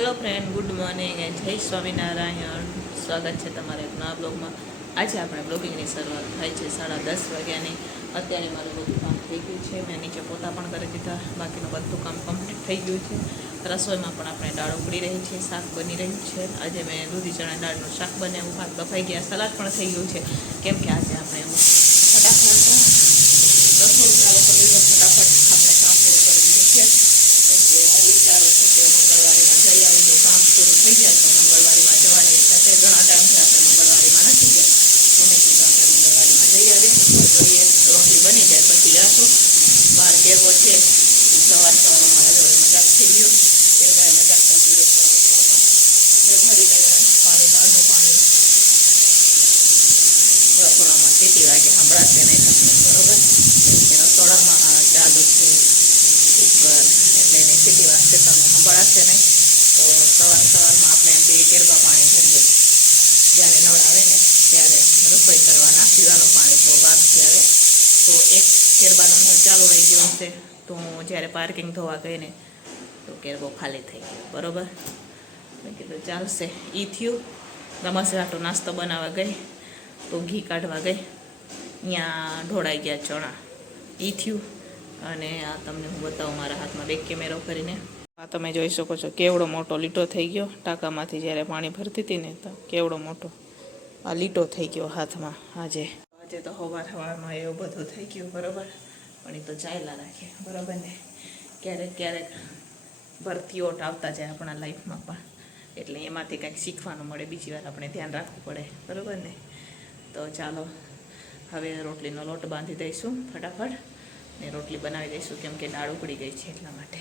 Hello friend good morning and જય સ્વામિનારાયણ. સ્વાગત છે તમારા એક નવા બ્લોગમાં. આજે આપણે બ્લોગિંગની શરૂઆત થાય છે સાડા દસ વાગ્યાની. અત્યારે મારું બધું કામ થઈ ગયું છે. મેં નીચે પોતા પણ કરી દીધા. બાકીનું બધું કામ કમ્પ્લીટ થઈ ગયું છે. રસોઈમાં પણ આપણે દાળ ઉકળી રહી છે, શાક બની રહ્યું છે. આજે મેં દૂધી ચણા દાળનું શાક બનાવ્યું. ભાત બફાઈ ગયા, સલાડ પણ થઈ ગયું છે. કેમ કે આજે આપણે ફટાફટ રસોઈ ચાલુ કરી દીધો ફટાફટ આપણે કામ પૂરું કરી દીધું છે કેમ કે આ વિચારો છે કે મંગળવારીમાં જઈ આવી તો કામ પૂરું થઈ જાય તો મંગળવારીમાં જવાની ઈચ્છા છે ઘણા ટાઈમથી આપણે મંગળવારીમાં નથી ગયા તો મેં કીધું આપણે મંગળવારીમાં જઈ આવીએ તો જોઈએ રોટલી બની જાય પછી જાશું કેવો છે. સવાર સવારમાં હવે મજાક થઈ ગયો. ભાઈ મજાક કરી દીધો ભરી ગયા પાણી નળનું પાણી. રસોડામાં કેટલી વાગે સંભળાશે નહીં તમને, બરોબર? રસોડામાં જાદુ છે, કુકર, એટલે એને સીટી વાગશે તમને સંભળાશે નહીં. તો સવાર સવારમાં આપણે એમ બે કેરબા પાણી ભરીએ. જ્યારે નળ આવે ને, ત્યારે રસોઈ કરવાના પીવાનું પાણી. તો બાદ આવે. તો એક કેરબાનો નળ ચાલુ રહી ગયો હશે તો જ્યારે પાર્કિંગ ધોવા ગઈ ને, તો કેરબો ખાલી થઈ ગયો. બરોબર? મેં કીધું, ચાલશે. એ થયું. રમસ રાટો નાસ્તો બનાવવા ગઈ, તો ઘી કાઢવા ગઈ. ત્યાં ઢોળાઈ ગયા ચણા. એ થયું. અને આ તમને હું બતાવું મારા હાથમાં બેક કેમેરો કરીને આ તમે જોઈ શકો છો, કેવડો મોટો લીટો થઈ ગયો. ટાંકામાંથી જ્યારે પાણી ભરતી હતી ને, તો કેવડો મોટો આ લીટો થઈ ગયો હાથમાં આજે. આજે તો હવાર હવારમાં એવું બધું થઈ ગયું, બરાબર? પણ એ તો ચાલ્યા રાખે, બરાબર ને? ક્યારેક ક્યારેક ભરતીઓટ આવતા જાય આપણા લાઈફમાં પણ. એટલે એમાંથી કંઈક શીખવાનું મળે, બીજી વાર આપણે ધ્યાન રાખવું પડે, બરાબર ને? તો ચાલો, હવે રોટલીનો લોટ બાંધી દઈશું ફટાફટ ને રોટલી બનાવી દઈશું, કેમ કે દાળ ઉકળી ગઈ છે એટલા માટે.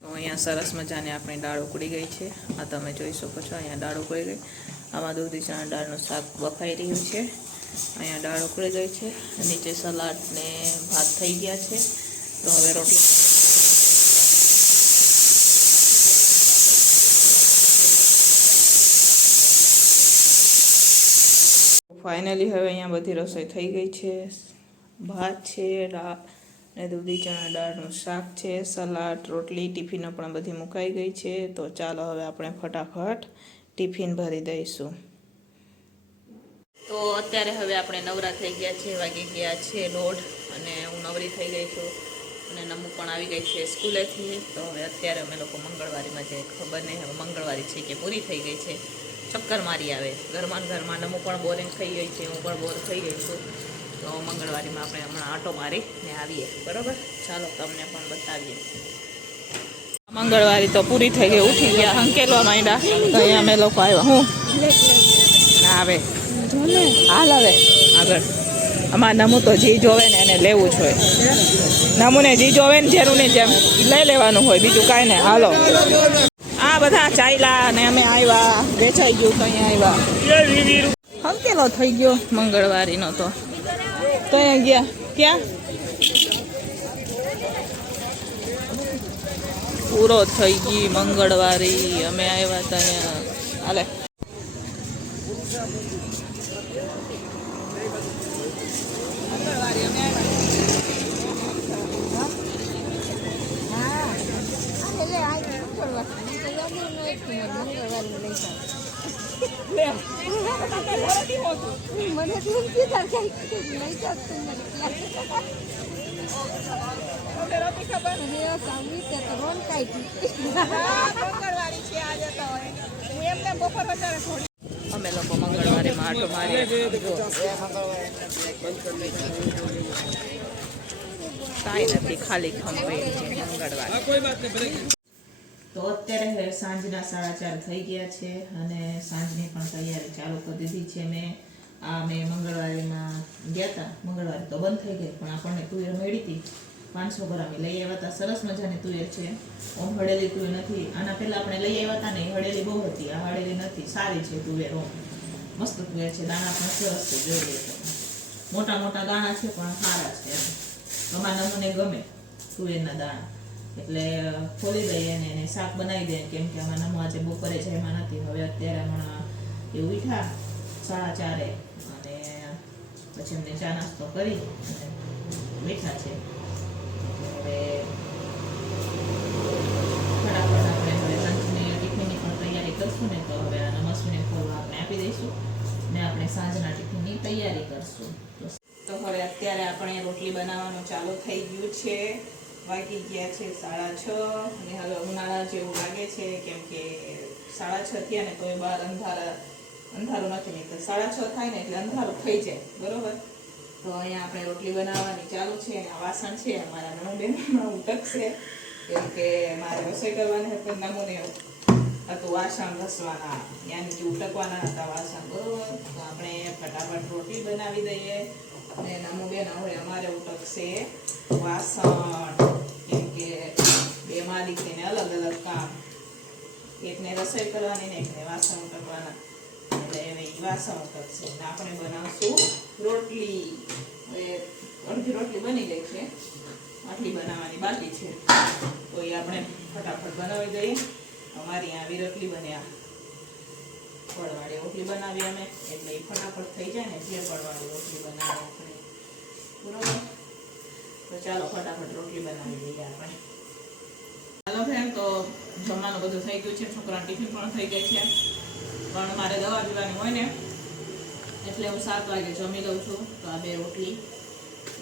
તો અહીંયા સરસ મજાની આપણી દાળ ઉકળી ગઈ છે. આ તમે જોઈ શકો છો, અહીંયા દાળ ઉકળી ગઈ. આમાં દૂધી ચણા દાળનું શાક બફાઈ રહ્યું છે. અહીંયા દાળ ઉકળી ગઈ છે નીચે સલાડ ને ભાત થઈ ગયા છે. તો હવે રોટલી ફાઇનલી હવે અહીંયા બધી રસોઈ થઈ ગઈ છે. ભાત છે, દાળ ને દૂધી ચણા દાળનું શાક છે, સલાડ, રોટલી, ટિફિનો પણ બધી મુકાઈ ગઈ છે. તો ચાલો હવે આપણે ફટાફટ ટિફિન ભરી દઈશું. તો અત્યારે હવે આપણે નવરા થઈ ગયા છે, વાગી ગયા છે દોઢ અને હું નવરી થઈ ગઈ છું અને નમુ પણ આવી ગઈ છે સ્કૂલેથી. તો હવે અત્યારે અમે લોકો મંગળવારીમાં જે ખબર નહીં, હવે મંગળવારી છે કે પૂરી થઈ ગઈ છે. ચક્કર મારી આવે. ઘરમાં ઘરમાં નમુ પણ બોરિંગ થઈ ગઈ છે, હું પણ બોર થઈ ગઈ છું. તો મંગળવારીમાં આપણે હમણાં આટો મારી ને આવીએ. બરાબર? ચાલો, તમને પણ બતાવીએ. મંગળવારી તો પૂરી થઈ ગઈ, ઉઠી ગયા હંકેલવા માંડ્યા. તો અહીંયા અમે લોકો આવ્યા. હું? આવે. હાલ હવે આગળ. અમારા નમુ તો જી જોવે ને એને લેવું જ હોય. નમુને જી જોવે ને જેનું ને જેમ લઈ લેવાનું હોય, બીજું કાંઈ ને હાલો. આ બધા ચાલ્યા ને અમે આવ્યા, વેચાઈ ગયું તો અહીંયા આવ્યા. હંકેલો થઈ ગયો મંગળવારીનો તો. તો ગયા. ક્યાં? પૂરો થઈ ગઈ મંગળવારી. અમે આવ્યા હતા અહીંયા. હાલે. મને અમે લોકો મંગળવારે માટો મારીએ. કાંઈ નથી, ખાલી ખંભે છે, મંગળવાર. તો અત્યારે સાંજના સાડા ચાર થઈ ગયા છે અને સાંજની પણ તૈયારી ચાલુ કરી દીધી છે મેં. આ મેં મંગળવારીમાં ગયા હતા મંગળવારે તો બંધ થઈ ગઈ, પણ આપણને તુવેર મળી હતી. પાંચસો ગ્રામની લઈ આવ્યા હતા. સરસ મજાની તુવેર છે. ઓમ હળેલી તુવેર નથી. આના પહેલાં આપણે લઈ આવ્યા હતા ને હળેલી બહુ હતી. આ હળેલી નથી. સારી છે તુવેર ઓમ. મસ્ત તુવેર છે. દાણા પણ સરસ છે. જોઈએ તો મોટા મોટા દાણા છે, પણ સારા છે અમારા નમૂને ગમે તુવેરના દાણા. એટલે ખોલી દઈએ ને એને શાક બનાવી દઈએ. કેમ કે આમાં નમો આજે બપોરે એમાં નથી. હવે અત્યારે હમણાં એ ઉઠ્યા સાડા ચારે. અને પછી અમને ચા નાસ્તો કરી અને બેઠા છે. હવે અત્યારે આપણે રોટલી બનાવવાનું ચાલુ થઈ ગયું છે વાગી ગયા છે સાડા છ અને હવે ઉનાળા જેવું લાગે છે કેમ સાડા છ થયા ને તો એ અંધારા અંધારું નથી નીકળે સાડા છ થાય ને એટલે અંધારું થઈ જાય બરોબર તો અહીંયા આપણે રોટલી બનાવવાની ચાલુ છે અને વાસણ છે, અમારા નણંદબેનના ઉટકશે કેમ કે મારે રસોઈ કરવાની હતી નમૂને હતું વાસણ ઘસવાના. યાની કે ઉટકવાના હતા વાસણ, બરોબર. તો આપણે ફટાફટ રોટલી બનાવી દઈએ. અને નમુબેન હવે અમારે ઉટકશે વાસણ. કેમ કે બે માં અલગ અલગ કામ. એકને રસોઈ કરવાની ને એકને વાસણ ઉટકવાના એને ઈ વાસણ ને આપણે બનાવશું રોટલી. હવે અડધી રોટલી બની ગઈ છે. આટલી બનાવવાની બાકી છે. તો એ આપણે ફટાફટ બનાવી દઈએ. અમારી આવી રોટલી બન્યા. પડવાળી રોટલી બનાવી અમે. એટલે એ ફટાફટ થઈ જાય ને જે પડવાળી રોટલી બનાવી આપણે. બરોબર? તો ચાલો ફટાફટ રોટલી બનાવી દઈએ આપણે. ચાલો ફ્રેન્ડ તો જમવાનું બધું થઈ ગયું છે. છોકરાનું ટિફિન પણ થઈ ગઈ છે. પણ મારે દવા પીવાની હોય ને, એટલે હું સાત વાગે જમી લઉં છું. તો આ બે રોટલી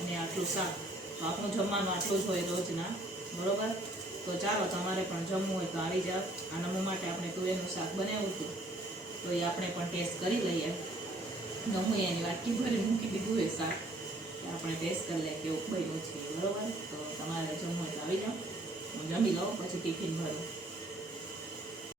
અને આટલું શાક. તો આપણું જમવાનું આટલું જ હોય રોજના, બરોબર? તો ચાલો, તમારે પણ જમવું હોય તો આવી જાઓ. આ નમો માટે આપણે તુવેરનું શાક બનાવ્યું હતું. તો એ આપણે પણ ટેસ્ટ કરી લઈએ. હું એની વાટકી ભરી મૂકી દીધું હોય શાક. આપણે ટેસ્ટ કરી લઈએ કેવું બન્યું છે, બરોબર? તો તમારે જમવું હોય તો આવી જાઓ. હું જમી લઉં, પછી ટિફિન ભરું.